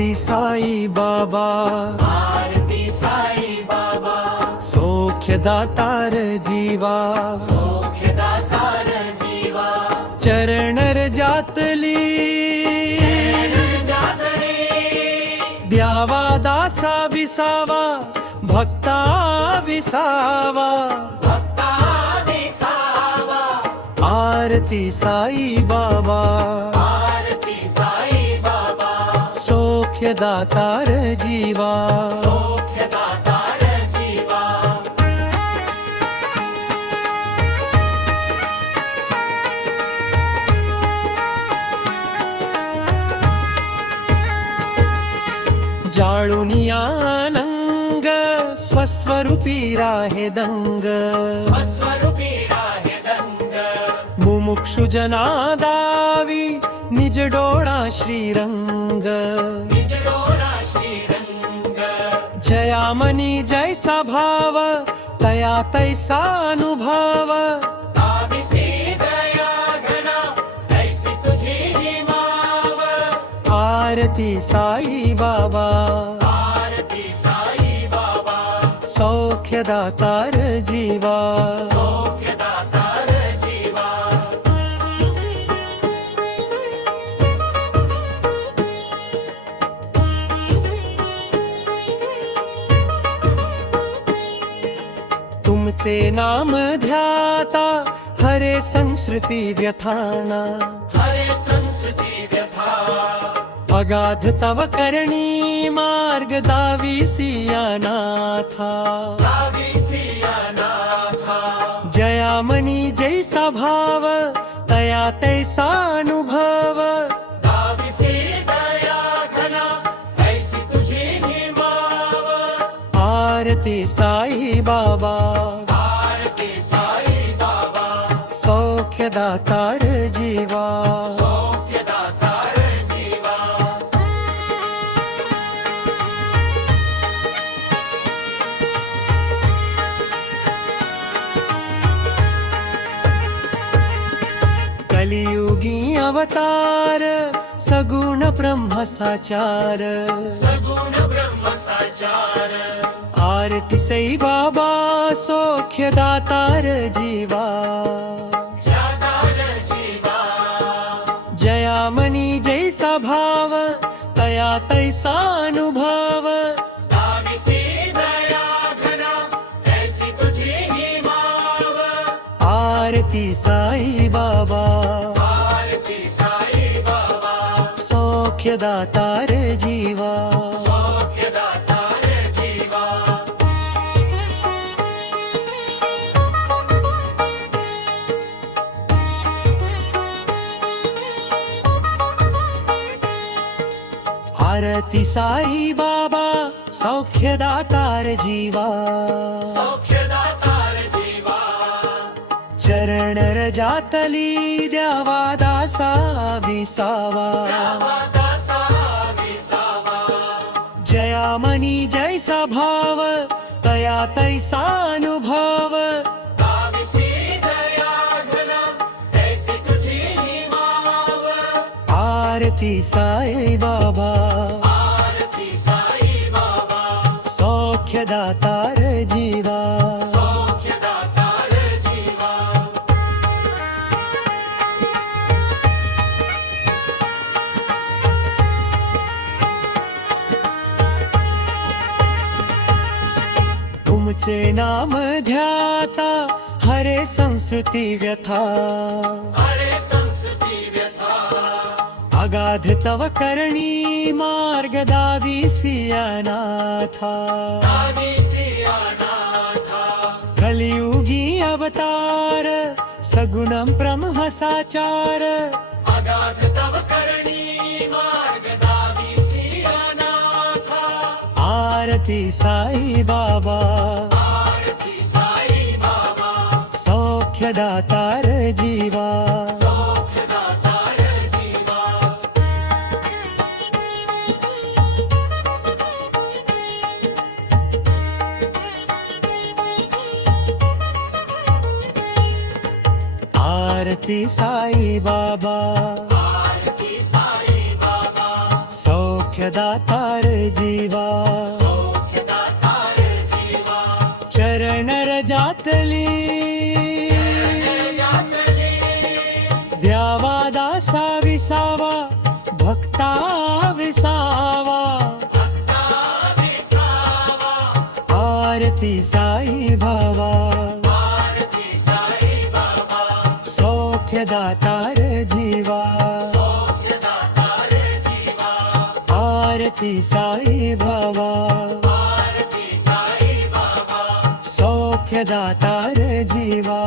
आरती साई बाबा, आरती साई बाबा, सौख्यदातार जीवा, सौख्यदातार जीवा, चरणर जातली द्यावा दासा विसावा, भक्ता विसावा, भक्ता विसावा, आरती साई बाबा, आरती साई बाबा, सौख्यदातार जीवा, सौख्यदातार जीवा, जाळून यानंग स्वस्वरूपी राहे दंग, स्वस्वरूपी राहे दंग, मुमुक्षु जना दावी निज डोळा श्रीरंग, निज डोळा श्रीरंग, जयामनी जैसा भाव तया तैसा अनुभव, ताविसी दया घना, ऐसी तुझी ही माव, आरती साई बाबा, आरती साई बाबा, सौख्यदातार जीवा, सौख्यदातार जीवा, तुमचे नाम ध्याता हरे संस्कृती व्यथाना, हरे संस्कृती व्यथा, अगाध तव करणी मार्ग दाविसी अनाथा, ताविसी अनाथा, जयामनी जैसा भाव तया तैसा अनुभव, ताविसी दया घना, ऐसी तुझी ही माव, आरती साई बाबा, आरती साई बाबा, सौख्यदातार जीवा, सौख्यदातार जीवा, कलियुगी अवतार सगुण ब्रह्म साचार, सगुण ब्रह्म साचार, आरती साई बाबा, सौख्यदातार जीवा, जादार जीवा, जयामनी जैसा भाव तया तैसा अनुभव, ताविसी दया घना, ऐसी तुझी ही माव, आरती साई बाबा, आरती साई बाबा, सौख्यदातार जीवा, सौख्यदातार जीवा, आरती साई बाबा, सौख्यदातार जीवा, सौख्यदातार जीवा, चरणर जातली द्यावा दासा विसावा, दासा विसावा, जयामनी जैसा भाव तया तैसा अनुभव, ताविसी दया घना, ऐसी तुझी ही माव, आरती साई बाबा, आरती साई बाबा, सौख्यदातार जीवा, सौख्यदातार जीवा, तुमचे नाम ध्याता हरे संस्कृती व्यथा, हरे संस्कृती व्यथा, अगाध तव करणी मार्ग दाविसी अनाथा, ताविसी अनाथा, कलियुगी अवतार सगुणं ब्रह्म साचार, अगाध तव करणी मार्ग दाविसी अनाथा, आरती साई बाबा, आरती साई बाबा, सौख्यदातार जीवा, सौख्यदातार जीवा, आरती साई बाबा, आरती साई बाबा, सौख्य सौख्यदातार जीवा सौख्यदातार जीवा चरण रजातली यातले द्यावा दासा विसावा भक्ता विसावा भक्ता विसावा आरती साई बाबा आरती साई बाबा सौख्यदातार जीवा सौख्यदातार जीवा आरती साई बाबा आरती साई बाबा सौख्यदातार जीवा